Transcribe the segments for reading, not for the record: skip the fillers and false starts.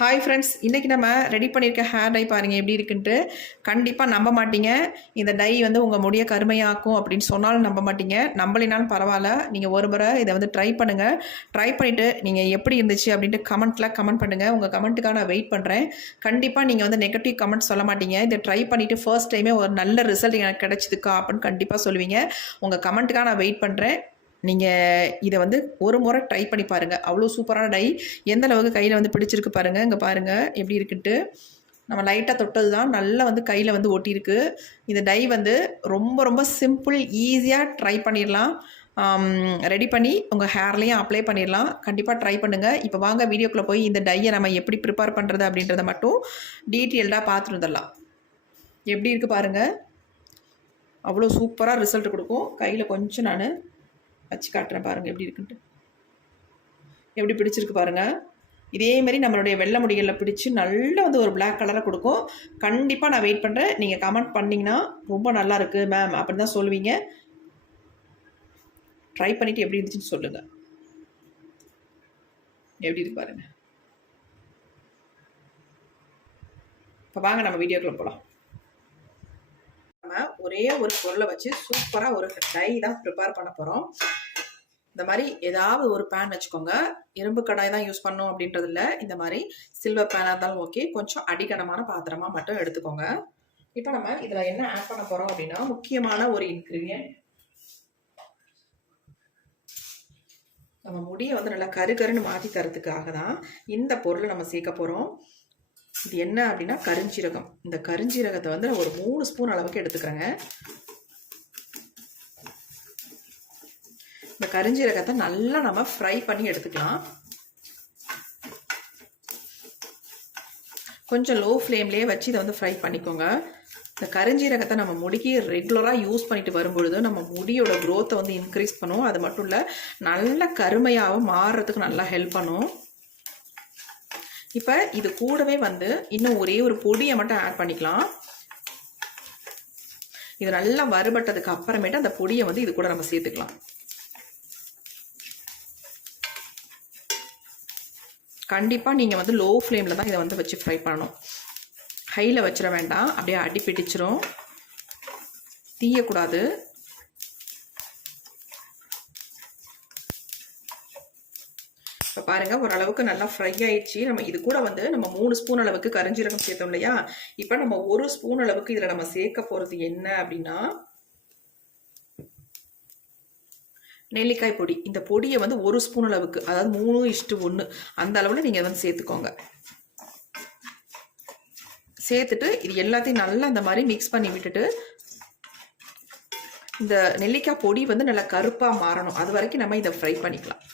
Hi friends, இன்றைக்கி நம்ம ready பண்ணியிருக்க ஹேர் டை பாருங்கள் எப்படி இருக்குன்ட்டு. கண்டிப்பாக நம்ப மாட்டீங்க, இந்த டை வந்து உங்கள் முடியை கருமையாக்கும் அப்படின்னு சொன்னாலும் நம்ப மாட்டீங்க. நம்பலினாலும் பரவாயில்ல, நீங்கள் ஒரு முறை இதை வந்து ட்ரை பண்ணுங்கள். ட்ரை பண்ணிவிட்டு நீங்கள் எப்படி இருந்துச்சு அப்படின்ட்டு கமெண்ட் பண்ணுங்கள். உங்கள் கமெண்ட்டுக்காக நான் வெயிட் பண்ணுறேன். கண்டிப்பாக நீங்கள் வந்து நெகட்டிவ் கமெண்ட் சொல்ல மாட்டீங்க. இதை ட்ரை பண்ணிவிட்டு ஃபர்ஸ்ட் டைமே ஒரு நல்ல ரிசல்ட் எனக்கு கிடச்சிதுக்கா அப்படின்னு கண்டிப்பாக சொல்லுவீங்க. உங்கள் கமெண்ட்டுக்காக நான் வெயிட் பண்ணுறேன். நீங்கள் இதை வந்து ஒரு முறை ட்ரை பண்ணி பாருங்கள். அவ்வளோ சூப்பரான டை. எந்த அளவுக்கு கையில் வந்து பிடிச்சிருக்கு பாருங்கள். இங்கே பாருங்கள் எப்படி இருக்குன்ட்டு. நம்ம லைட்டாக தொட்டது தான் நல்லா வந்து கையில் வந்து ஒட்டியிருக்கு. இந்த டை வந்து ரொம்ப ரொம்ப சிம்பிள், ஈஸியாக ட்ரை பண்ணிடலாம். ரெடி பண்ணி உங்கள் ஹேர்லேயும் அப்ளை பண்ணிடலாம். கண்டிப்பாக ட்ரை பண்ணுங்கள். இப்போ வாங்க வீடியோக்குள்ளே போய் இந்த டையை நம்ம எப்படி ப்ரிப்பேர் பண்ணுறது அப்படின்றத மட்டும் டீட்டெயில்டாக பார்த்துட்டு வந்துடலாம். எப்படி இருக்குது பாருங்கள். அவ்வளோ சூப்பராக ரிசல்ட் கொடுக்கும். கையில் கொஞ்சம் நான் வச்சு காட்டுறேன் பாருங்கள் எப்படி இருக்குன்ட்டு. எப்படி பிடிச்சிருக்கு பாருங்கள். இதேமாரி நம்மளுடைய வெள்ளை முடிகளில் பிடிச்சி நல்லா வந்து ஒரு பிளாக் கலரை கொடுக்கும். கண்டிப்பாக நான் வெயிட் பண்ணுறேன். நீங்கள் கமெண்ட் பண்ணிங்கன்னா ரொம்ப நல்லா இருக்குது மேம் அப்படின்னு தான் சொல்லுவீங்க. ட்ரை பண்ணிவிட்டு எப்படி இருந்துச்சுன்னு சொல்லுங்கள். எப்படி இருக்கு பாருங்கள். இப்போ வாங்க நம்ம வீடியோக்குள்ளே போகலாம். நம்ம ஒரே ஒரு பொருளை வச்சு சூப்பராக ஒரு டை தான் ப்ரிப்பேர் பண்ண போகிறோம். இந்த மாதிரி ஏதாவது ஒரு பேன் வச்சுக்கோங்க. இரும்பு கடாய் தான் யூஸ் பண்ணணும் அப்படின்றது இல்லை. இந்த மாதிரி சில்வர் பேனாக இருந்தாலும் ஓகே. கொஞ்சம் அடிக்கனமான பாத்திரமாக மட்டும் எடுத்துக்கோங்க. இப்போ நம்ம இதில் என்ன ஆட் பண்ண போகிறோம் அப்படின்னா, முக்கியமான ஒரு இன்க்ரீடியன்ட். நம்ம முடியை வந்து நல்லா கருன்னு மாற்றி தரதுக்காக தான் இந்த பொருளை நம்ம சேர்க்க போகிறோம். இது என்ன அப்படின்னா கருஞ்சீரகம். இந்த கருஞ்சீரகத்தை வந்து ஒரு 3 ஸ்பூன் அளவுக்கு எடுத்துக்கிறேங்க. இந்த கருஞ்சீரகத்தை நல்லா நம்ம ஃப்ரை பண்ணி எடுத்துக்கலாம். கொஞ்சம் லோ ஃப்ளேம்லேயே வச்சு இதை வந்து ஃப்ரை பண்ணிக்கோங்க. இந்த கருஞ்சீரகத்தை நம்ம முடிக்கு ரெகுலராக யூஸ் பண்ணிட்டு வரும்பொழுது நம்ம முடியோட க்ரோத்தை வந்து இன்க்ரீஸ் பண்ணும். அது மட்டும் இல்லை, நல்ல கருமையாகவும் மாறுறதுக்கு நல்லா ஹெல்ப் பண்ணும். இப்போ இது கூடவே வந்து இன்னும் ஒரே ஒரு பொடியை மட்டும் ஆட் பண்ணிக்கலாம். இது நல்லா வறுபட்டதுக்கு அப்புறமேட்டு அந்த பொடியை வந்து இது கூட நம்ம சேர்த்துக்கலாம். கண்டிப்பாக நீங்கள் வந்து லோ ஃப்ளேமில் தான் இதை வந்து வச்சு ஃப்ரை பண்ணணும். ஹையில் வச்சிட வேண்டாம், அப்படியே அடி பிடிச்சிரும். தீயக்கூடாது. இப்போ பாருங்கள், ஓரளவுக்கு நல்லா ஃப்ரை ஆயிடுச்சு. நம்ம இது கூட வந்து நம்ம 3 ஸ்பூன் அளவுக்கு கருஞ்சீரகம் சேர்த்தோம் இல்லையா. இப்போ நம்ம 1 ஸ்பூன் அளவுக்கு இதில் நம்ம சேர்க்க போகிறது என்ன அப்படின்னா நெல்லிக்காய் பொடி. இந்த பொடியை வந்து 1 ஸ்பூன் அளவுக்கு, அதாவது 3:1 அந்த அளவில் நீங்கள் வந்து சேர்த்துக்கோங்க. சேர்த்துட்டு இது எல்லாத்தையும் நல்லா அந்த மாதிரி மிக்ஸ் பண்ணி விட்டுட்டு, இந்த நெல்லிக்காய் பொடி வந்து நல்லா கருப்பாக மாறணும். அது வரைக்கும் நம்ம இதை ஃப்ரை பண்ணிக்கலாம்.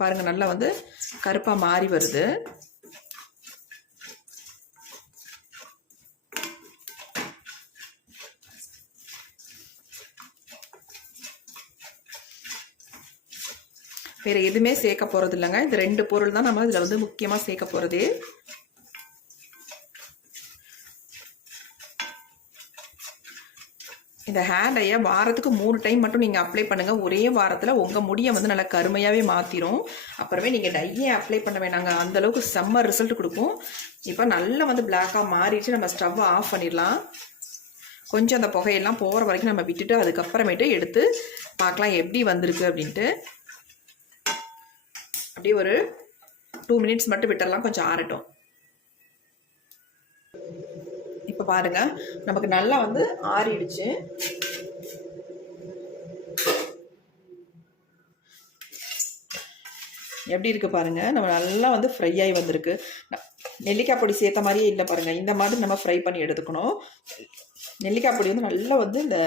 பாருங்க, நல்லா வந்து கருப்பாக மாறி வருது. வேறு எதுவுமே சேர்க்க போகிறது இல்லைங்க. இந்த 2 பொருள் தான் நம்ம இதில் வந்து முக்கியமாக சேர்க்க போகிறது. இந்த ஹேர் டையை வாரத்துக்கு 3 டைம் மட்டும் நீங்கள் அப்ளை பண்ணுங்கள். ஒரே வாரத்தில் உங்கள் முடியை வந்து நல்லா கருமையாகவே மாற்றிடும். அப்புறமே நீங்கள் டையே அப்ளை பண்ண வேணாங்க, அந்தளவுக்கு செம்ம ரிசல்ட் கொடுக்கும். இப்போ நல்லா வந்து பிளாக்காக மாறிடுச்சு. நம்ம ஸ்டவ்வை ஆஃப் பண்ணிடலாம். கொஞ்சம் அந்த புகையெல்லாம் போகிற வரைக்கும் நம்ம விட்டுட்டு அதுக்கப்புறமேட்டு எடுத்து பார்க்கலாம் எப்படி வந்திருக்கு அப்படின்ட்டு. அப்படியே ஒரு 2 மினிட்ஸ் மட்டும் விட்டுடலாம், கொஞ்சம் ஆறட்டும். இப்போ பாருங்க, நமக்கு நல்லா வந்து ஆறிடுச்சு. எப்படி இருக்கு பாருங்க. நம்ம நல்லா வந்து ஃப்ரை ஆகி வந்திருக்கு. நெல்லிக்காய் பொடி சேர்த்த மாதிரியே இல்லை பாருங்க. இந்த மாதிரி நம்ம ஃப்ரை பண்ணி எடுத்துக்கணும். நெல்லிக்காய் பொடி வந்து நல்லா வந்து இந்த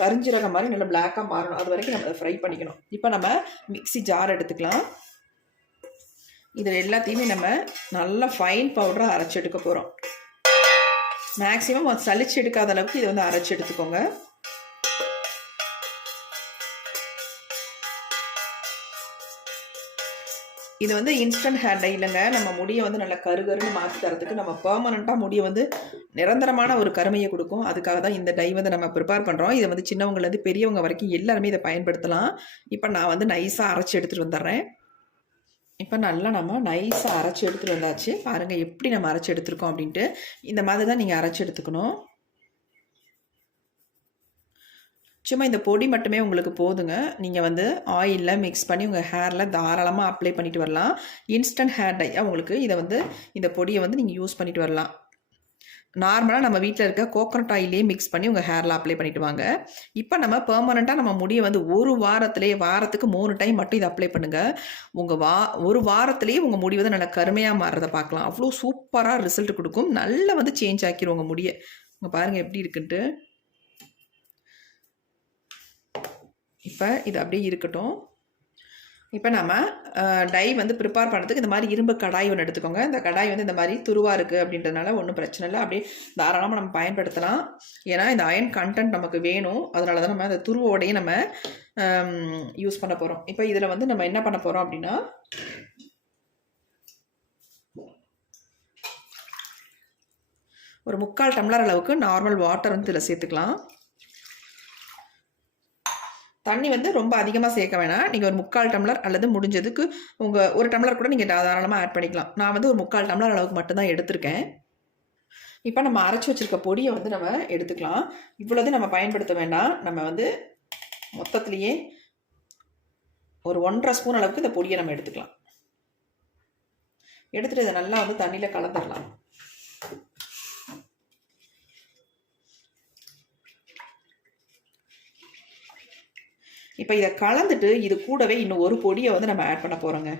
கருஞ்சீரகம் மாதிரி நல்லா பிளாக்காக மாறணும். அது வரைக்கும் நம்ம ஃப்ரை பண்ணிக்கணும். இப்போ நம்ம மிக்ஸி ஜார் எடுத்துக்கலாம். இதில் எல்லாத்தையுமே நம்ம நல்லா ஃபைன் பவுடராக அரைச்சி எடுக்க போகிறோம். மேக்ஸிமம் சளிச்சு எடுக்காத அளவுக்கு இதை வந்து அரைச்சி எடுத்துக்கோங்க. இது வந்து இன்ஸ்டன்ட் ஹேர் டை இல்லைங்க. நம்ம முடியை வந்து நல்லா கருன்னு மாற்றி தரத்துக்கு நம்ம பெர்மனண்ட்டாக முடியை வந்து நிரந்தரமான ஒரு கருமையை கொடுக்கும். அதுக்காக தான் இந்த டை வந்து நம்ம ப்ரிப்பேர் பண்ணுறோம். இதை வந்து சின்னவங்கலேருந்து பெரியவங்க வரைக்கும் எல்லாருமே இதை பயன்படுத்தலாம். இப்போ நான் வந்து நைஸாக அரைச்சி எடுத்துகிட்டு வந்துடுறேன். இப்போ நல்லா நம்ம நைஸாக அரைச்சி எடுத்துகிட்டு வந்தாச்சு. பாருங்கள் எப்படி நம்ம அரைச்சி எடுத்துருக்கோம் அப்படின்ட்டு. இந்த மாதிரி தான் நீங்கள் அரைச்சி எடுத்துக்கணும். சும்மா இந்த பொடி மட்டுமே உங்களுக்கு போதுங்க. நீங்கள் வந்து ஆயிலில் மிக்ஸ் பண்ணி உங்கள் ஹேரில் தாராளமாக அப்ளை பண்ணிட்டு வரலாம். இன்ஸ்டன்ட் ஹேர் டை உங்களுக்கு இதை வந்து இந்த பொடியை வந்து நீங்கள் யூஸ் பண்ணிட்டு வரலாம். நார்மலாக நம்ம வீட்டில் இருக்க கோகோனட் ஆயிலே மிக்ஸ் பண்ணி உங்கள் ஹேரில் அப்ளை பண்ணிட்டு வாங்க. இப்போ நம்ம பெர்மனண்ட்டாக நம்ம முடியை வந்து ஒரு வாரத்துலேயே வாரத்துக்கு 3 டைம் மட்டும் இதை அப்ளை பண்ணுங்கள். உங்கள் ஒரு வாரத்துலேயே உங்கள் முடி வந்து நல்லா கருமையாக மாறுறதை பார்க்கலாம். அவ்வளோ சூப்பராக ரிசல்ட் கொடுக்கும். நல்லா வந்து சேஞ்ச் ஆக்கிரும் உங்கள் முடியை. உங்கள் பாருங்கள் எப்படி இருக்குன்ட்டு. இப்போ இது அப்படியே இருக்கட்டும். இப்போ நம்ம டை வந்து ப்ரிப்பேர் பண்ணுறதுக்கு இந்த மாதிரி இரும்பு கடாய் ஒன்று எடுத்துக்கோங்க. இந்த கடாய் வந்து இந்த மாதிரி துருவாக இருக்குது அப்படின்றதுனால ஒன்றும் பிரச்சனை இல்லை. அப்படியே தாராளமாக நம்ம பயன்படுத்தலாம். ஏன்னா இந்த அயன் கண்டென்ட் நமக்கு வேணும். அதனால தான் நம்ம அந்த துருவோடையே நம்ம யூஸ் பண்ண போகிறோம். இப்போ இதில் வந்து நம்ம என்ன பண்ண போகிறோம் அப்படின்னா, ஒரு 3/4 டம்ளர் அளவுக்கு நார்மல் வாட்டர் வந்து இதில் சேர்த்துக்கலாம். தண்ணி வந்து ரொம்ப அதிகமாக சேர்க்க வேணாம். நீங்கள் ஒரு 3/4 டம்ளர் அல்லது முடிஞ்சதுக்கு உங்கள் 1 டம்ளர் கூட நீங்கள் தாராளமாக ஆட் பண்ணிக்கலாம். நான் வந்து ஒரு 3/4 டம்ளர் அளவுக்கு மட்டும்தான் எடுத்திருக்கேன். இப்போ நம்ம அரைச்சி வச்சுருக்க பொடியை வந்து நம்ம எடுத்துக்கலாம். இவ்வளோது நம்ம பயன்படுத்த வேண்டாம். நம்ம வந்து மொத்தத்துலேயே ஒரு 1.5 ஸ்பூன் அளவுக்கு இந்த பொடியை நம்ம எடுத்துக்கலாம். எடுத்துகிட்டு இதை நல்லா வந்து தண்ணியில் கலந்துடலாம். இப்போ இதை கலந்துட்டு இது கூடவே இன்னும் ஒரு பொடியை வந்து நம்ம ஆட் பண்ண போகிறோங்க.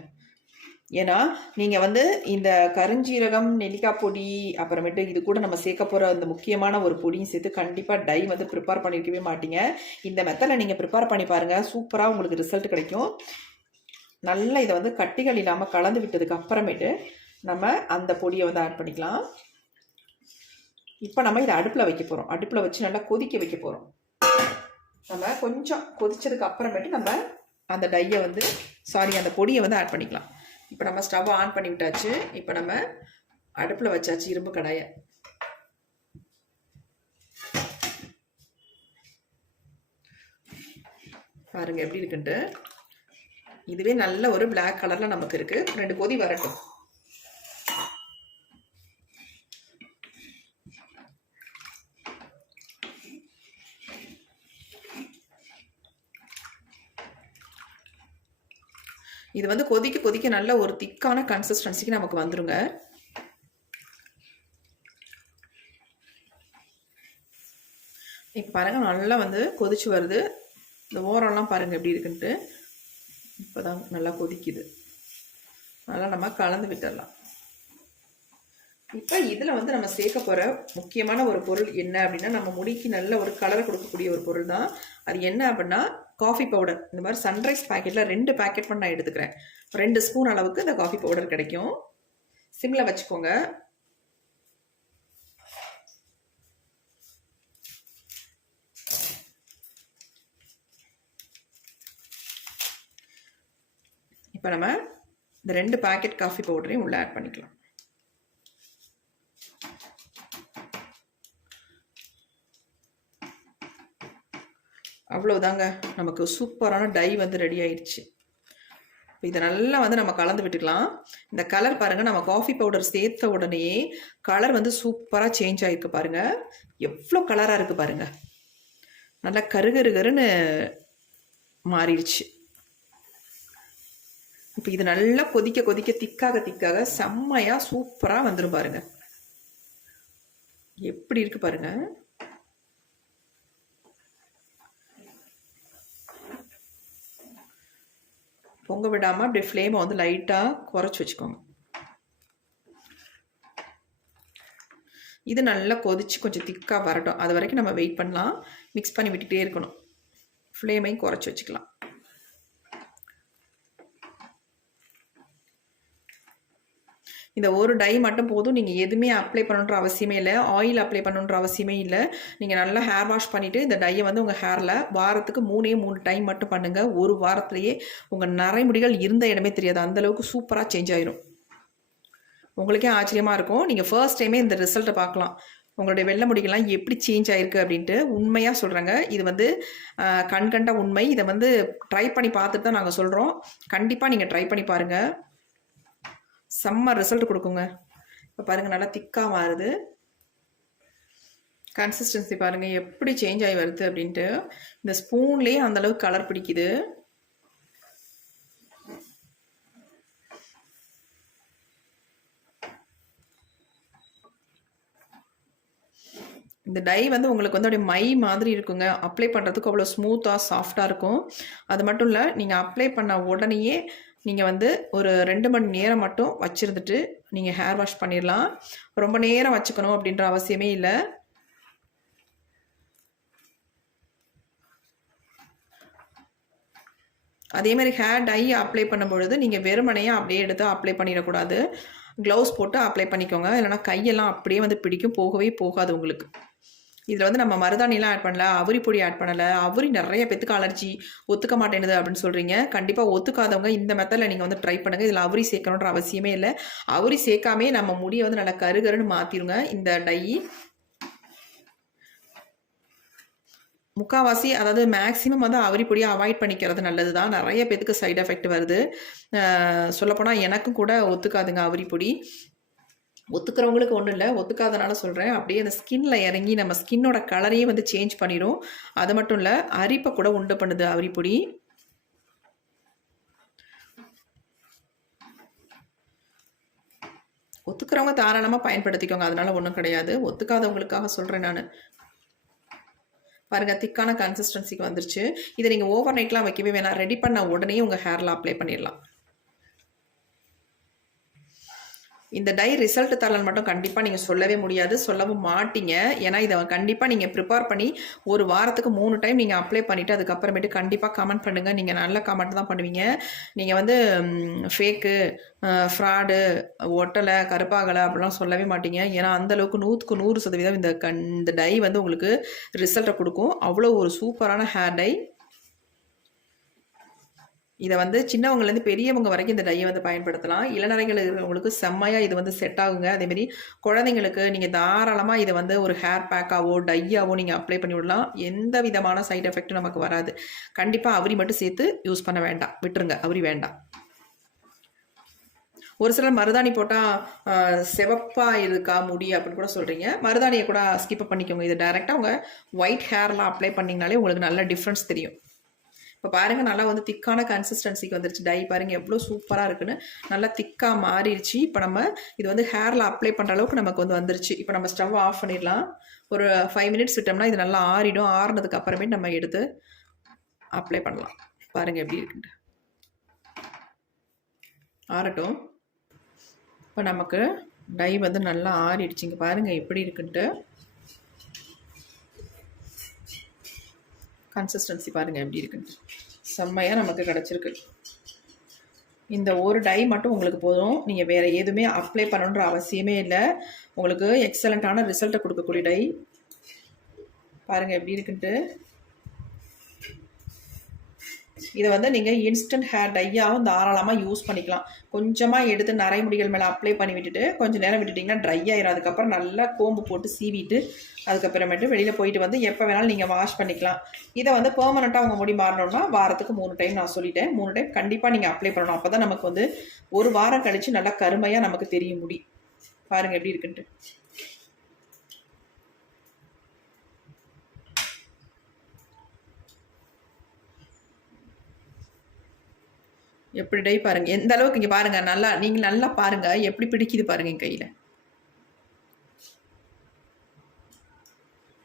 ஏன்னா நீங்கள் வந்து இந்த கருஞ்சீரகம், நெல்லிக்காய் பொடி, அப்புறமேட்டு இது கூட நம்ம சேர்க்க போகிற அந்த முக்கியமான ஒரு பொடியும் சேர்த்து கண்டிப்பாக டை வந்து ப்ரிப்பேர் பண்ணியிருக்கவே மாட்டீங்க. இந்த மெத்தடில் நீங்கள் ப்ரிப்பேர் பண்ணி பாருங்கள். சூப்பராக உங்களுக்கு ரிசல்ட் கிடைக்கும். நல்லா இதை வந்து கட்டிகள் இல்லாமல் கலந்து விட்டதுக்கு அப்புறமேட்டு நம்ம அந்த பொடியை வந்து ஆட் பண்ணிக்கலாம். இப்போ நம்ம இதை அடுப்பில் வைக்க போகிறோம். அடுப்பில் வச்சு நல்லா கொதிக்க வைக்க போகிறோம். நம்ம கொஞ்சம் கொதிச்சதுக்கு அப்புறமேட்டு நம்ம அந்த டையை வந்து அந்த பொடியை வந்து ஆட் பண்ணிக்கலாம். இப்போ நம்ம ஸ்டவ் ஆன் பண்ணி விட்டாச்சு. இப்போ நம்ம அடுப்பில் வச்சாச்சு இரும்பு கடாயை. பாருங்கள் எப்படி இருக்குன்ட்டு. இதுவே நல்ல ஒரு பிளாக் கலரில் நமக்கு இருக்குது. 2 கொதி வரட்டும். இது வந்து கொதிக்க கொதிக்க நல்ல ஒரு திக்கான கன்சிஸ்டன்சிக்கு நமக்கு வந்துருங்க. இப்போ பாருங்கள் நல்லா வந்து கொதிச்சு வருது. இந்த ஓரம்லாம் பாருங்கள் எப்படி இருக்குன்ட்டு. இப்போ தான் நல்லா கொதிக்குது. நல்லா நம்ம கலந்து விட்டுடலாம். இப்போ இதில் வந்து நம்ம சேர்க்க போகிற முக்கியமான ஒரு பொருள் என்ன அப்படின்னா, நம்ம முடிக்கு நல்ல ஒரு கலரை கொடுக்கக்கூடிய ஒரு பொருள் தான். அது என்ன அப்படின்னா காஃபி பவுடர். இந்த மாதிரி சன்ரைஸ் பேக்கெட்டில் 2 பேக்கெட் பண்ணி நான் எடுத்துக்கிறேன். 2 ஸ்பூன் அளவுக்கு இந்த காஃபி பவுடர் கிடைக்கும். சிம்மில் வச்சுக்கோங்க. இப்போ நம்ம இந்த 2 பேக்கெட் காஃபி பவுடரையும் உள்ளே ஆட் பண்ணிக்கலாம். அவ்வளோதாங்க, நமக்கு சூப்பரான டை வந்து ரெடி ஆயிடுச்சு. இப்போ இதை நல்லா வந்து நம்ம கலந்து விட்டுக்கலாம். இந்த கலர் பாருங்கள், நம்ம காஃபி பவுடர் சேர்த்த உடனே கலர் வந்து சூப்பராக சேஞ்ச் ஆகிருக்கு பாருங்கள். எவ்வளோ கலராக இருக்குது பாருங்கள். நல்லா கருகருகருன்னு மாறிடுச்சு. இப்போ இது நல்லா கொதிக்க கொதிக்க திக்காக செம்மையாக சூப்பராக வந்துடும் பாருங்கள். எப்படி இருக்குது பாருங்கள். பொங்க விடாமல் அப்படியே ஃப்ளேமை வந்து லைட்டாக குறைச்சி வச்சுக்கோங்க. இது நல்லா கொதிச்சு கொஞ்சம் திக்காக வரட்டும். அது வரைக்கும் நம்ம வெயிட் பண்ணலாம். மிக்ஸ் பண்ணி விட்டுகிட்டே இருக்கணும். ஃப்ளேமையும் குறைச்சி வச்சுக்கலாம். இந்த ஒரு டை மட்டும் போதும். நீங்கள் எதுவுமே அப்ளை பண்ணணுன்ற அவசியமே இல்லை. ஆயில் அப்ளை பண்ணணுன்ற அவசியமே இல்லை. நீங்கள் நல்லா ஹேர் வாஷ் பண்ணிவிட்டு இந்த டையை வந்து உங்கள் ஹேரில் வாரத்துக்கு 3 டைம் மட்டும் பண்ணுங்கள். ஒரு வாரத்துலேயே உங்கள் நரைமுடிகள் இருந்த இடமே தெரியாது. அந்தளவுக்கு சூப்பராக சேஞ்ச் ஆயிரும். உங்களுக்கே ஆச்சரியமாக இருக்கும். நீங்கள் ஃபர்ஸ்ட் டைமே இந்த ரிசல்ட்டை பார்க்கலாம். உங்களுடைய வெள்ளை முடிகள்லாம் எப்படி சேஞ்ச் ஆயிருக்கு அப்படின்ட்டு உண்மையாக சொல்கிறேங்க. இது வந்து கண்கண்ட உண்மை. இதை வந்து ட்ரை பண்ணி பார்த்துட்டு தான் நாங்கள் சொல்கிறோம். கண்டிப்பாக நீங்கள் ட்ரை பண்ணி பாருங்கள். செம்ம ரிசல்ட் கொடுக்குங்க. இப்போ பாருங்கள், நல்லா திக்காக மாறுது. கன்சிஸ்டன்சி பாருங்கள் எப்படி சேஞ்ச் ஆகி வருது அப்படின்ட்டு. இந்த ஸ்பூன்லேயே அந்தளவுக்கு கலர் பிடிக்குது. இந்த டை வந்து உங்களுக்கு வந்து அப்படியே மை மாதிரி இருக்குங்க. அப்ளை பண்ணுறதுக்கு அவ்வளோ ஸ்மூத்தாக சாஃப்டாக இருக்கும். அது மட்டும் இல்லை, நீங்கள் அப்ளை பண்ண உடனேயே நீங்கள் வந்து ஒரு 2 மணி நேரம் மட்டும் வச்சுருந்துட்டு நீங்கள் ஹேர் வாஷ் பண்ணிடலாம். ரொம்ப நேரம் வச்சுக்கணும் அப்படின்ற அவசியமே இல்லை. அதே மாதிரி ஹேர் டை அப்ளை பண்ணும்பொழுது நீங்கள் வெறுமனையாக அப்படியே எடுத்து அப்ளை பண்ணிடக்கூடாது. க்ளவுஸ் போட்டு அப்ளை பண்ணிக்கோங்க. இல்லைனா கையெல்லாம் அப்படியே வந்து பிடிக்கும், போகவே போகாது உங்களுக்கு. இதில் வந்து நம்ம மருதாணிலாம் ஆட் பண்ணல, அவுரி பொடி ஆட் பண்ணலை. அவுரி நிறைய பேத்துக்கு அலர்ஜி, ஒத்துக்க மாட்டேனுது அப்படின்னு சொல்கிறீங்க. கண்டிப்பாக ஒத்துக்காதவங்க இந்த மெத்தடில் நீங்கள் வந்து ட்ரை பண்ணுங்கள். இதில் அவுரி சேர்க்கணுன்ற அவசியமே இல்லை. அவுரி சேர்க்காமே நம்ம முடியை வந்து நல்லா கருகருன்னு மாற்றிடுங்க இந்த டை. முக்கால்வாசி அதாவது மேக்ஸிமம் வந்து அவுரி பொடியை அவாய்ட் பண்ணிக்கிறது நல்லது தான். நிறைய பேத்துக்கு சைடு எஃபெக்ட் வருது. சொல்லப்போனால் எனக்கும் கூட ஒத்துக்காதுங்க அவுரி பொடி. ஒத்துக்கிறவங்களுக்கு ஒன்றும் இல்லை, ஒத்துக்காதனால சொல்கிறேன். அப்படியே அந்த ஸ்கின்ல இறங்கி நம்ம ஸ்கின்னோட கலரையே வந்து சேஞ்ச் பண்ணிடும். அது மட்டும் இல்லை, அரிப்பை கூட உண்டு பண்ணுது அவுரி பொடி. ஒத்துக்கிறவங்க தாராளமாக பயன்படுத்திக்கோங்க, அதனால ஒன்றும் கிடையாது. ஒத்துக்காதவங்களுக்காக சொல்கிறேன் நான். பாருங்கள், திக்கான கன்சிஸ்டன்சிக்கு வந்துருச்சு. இதை நீங்கள் ஓவர் நைட்லாம் வைக்கவே வேணாம். ரெடி பண்ண உடனே உங்கள் ஹேரில் அப்ளை பண்ணிடலாம். இந்த டை ரிசல்ட் தரலன்னு மட்டும் கண்டிப்பாக நீங்கள் சொல்லவே முடியாது, சொல்லவும் மாட்டீங்க. ஏன்னா இதை கண்டிப்பாக நீங்கள் ப்ரிப்பேர் பண்ணி ஒரு வாரத்துக்கு 3 டைம் நீங்கள் அப்ளை பண்ணிவிட்டு அதுக்கப்புறமேட்டு கண்டிப்பாக கமெண்ட் பண்ணுங்கள். நீங்கள் நல்ல கமெண்ட் தான் பண்ணுவீங்க. நீங்கள் வந்து ஃபேக்கு, ஃப்ராடு, ஒட்டலை, கருப்பாகலை அப்படிலாம் சொல்லவே மாட்டீங்க. ஏன்னா அந்தளவுக்கு 100க்கு 100% இந்த டை வந்து உங்களுக்கு ரிசல்ட்டை கொடுக்கும். அவ்வளோ ஒரு சூப்பரான ஹேர் டை. இதை வந்து சின்னவங்கலேருந்து பெரியவங்க வரைக்கும் இந்த டையை வந்து பயன்படுத்தலாம். இளநரைகள் இருக்கிறவங்களுக்கு செம்மையாக இது வந்து செட் ஆகுங்க. அதேமாரி குழந்தைங்களுக்கு நீங்கள் தாராளமாக இதை வந்து ஒரு ஹேர் பேக்காவோ டையாவோ நீங்கள் அப்ளை பண்ணி விடலாம். எந்த விதமான சைட் எஃபெக்ட்டும் நமக்கு வராது. கண்டிப்பாக அவுரி மட்டும் சேர்த்து யூஸ் பண்ண வேண்டாம், விட்டுருங்க, அவுரி வேண்டாம். ஒரு சிலர் மருதாணி போட்டால் சிவப்பாக இருக்கா முடி அப்படின்னு கூட சொல்கிறீங்க. மருதாணியை கூட ஸ்கிப் பண்ணிக்கோங்க. இது டைரெக்டாக உங்கள் ஒயிட் ஹேர்லாம் அப்ளை பண்ணிங்கனாலே உங்களுக்கு நல்ல டிஃப்ரென்ஸ் தெரியும். இப்போ பாருங்கள், நல்லா வந்து திக்கான கன்சிஸ்டன்சிக்கு வந்துருச்சு. டை பாருங்கள் எவ்வளோ சூப்பராக இருக்குன்னு. நல்லா திக்காக மாறிடுச்சு. இப்போ நம்ம இது வந்து ஹேரில் அப்ளை பண்ணுற அளவுக்கு நமக்கு வந்து வந்துருச்சு. இப்போ நம்ம ஸ்டவ் ஆஃப் பண்ணிடலாம். ஒரு 5 மினிட்ஸ் விட்டோம்னா இது நல்லா ஆறிடும். ஆறுனதுக்கு அப்புறமே நம்ம எடுத்து அப்ளை பண்ணலாம். பாருங்கள் எப்படி இருக்குன்ட்டு. ஆறட்டும். இப்போ நமக்கு டை வந்து நல்லா ஆறிடுச்சுங்க. பாருங்கள் எப்படி இருக்குன்ட்டு. கன்சிஸ்டன்சி பாருங்கள் எப்படி இருக்குன்ட்டு. செம்மையாக நமக்கு கிடச்சிருக்கு. இந்த ஒரு டை மட்டும் உங்களுக்கு போதும். நீங்கள் வேறு எதுவுமே அப்ளை பண்ணணுன்ற அவசியமே இல்லை. உங்களுக்கு எக்ஸலண்ட்டான ரிசல்ட்டை கொடுக்கக்கூடிய டை. பாருங்கள் எப்படி இருக்குன்ட்டு. இதை வந்து நீங்கள் இன்ஸ்டன்ட் ஹேர் டையாகவும் தாராளமாக யூஸ் பண்ணிக்கலாம். கொஞ்சமாக எடுத்து நரைமுடிகள் மேலே அப்ளை பண்ணி விட்டுட்டு கொஞ்சம் நேரம் விட்டுட்டிங்கன்னா ட்ரை ஆயிரும். அதுக்கப்புறம் நல்லா கோம்பு போட்டு சீவிட்டு அதுக்கப்புறமேட்டு வெளியில் போயிட்டு வந்து எப்போ வேணாலும் நீங்கள் வாஷ் பண்ணிக்கலாம். இதை வந்து பெர்மனெண்ட்டாக உங்கள் முடி மாறணும்னா வாரத்துக்கு 3 டைம் நான் சொல்லிட்டேன். 3 டைம் கண்டிப்பாக நீங்கள் அப்ளை பண்ணணும். அப்போ தான் நமக்கு வந்து ஒரு வாரம் கழித்து நல்லா கருமையாக நமக்கு தெரியும் முடி. பாருங்கள் எப்படி இருக்குன்ட்டு. எப்படி டை பாருங்கள் எந்த அளவுக்கு. இங்கே பாருங்கள், நல்லா நீங்கள் நல்லா பாருங்கள் எப்படி பிடிக்குது பாருங்கள் என் கையில்.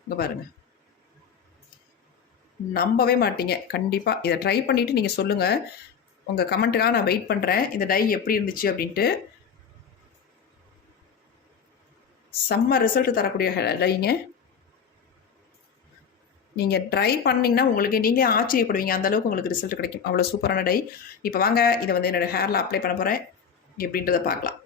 இங்கே பாருங்கள், நம்பவே மாட்டீங்க. கண்டிப்பாக இதை ட்ரை பண்ணிவிட்டு நீங்கள் சொல்லுங்கள். உங்கள் கமெண்ட்டுக்காக நான் வெயிட் பண்ணுறேன். இந்த டை எப்படி இருந்துச்சு அப்படின்ட்டு. செம்ம ரிசல்ட் தரக்கூடிய டைங்க. நீங்கள் ட்ரை பண்ணிங்கன்னா உங்களுக்கு நீங்களே ஆச்சரியப்படுவீங்க. அந்தளவுக்கு உங்களுக்கு ரிசல்ட் கிடைக்கும். அவ்வளோ சூப்பரான டை. இப்போ வாங்க இதை வந்து என்னோடய ஹேரில் அப்ளை பண்ண போகிறேன். எப்படின்றத பார்க்கலாம்.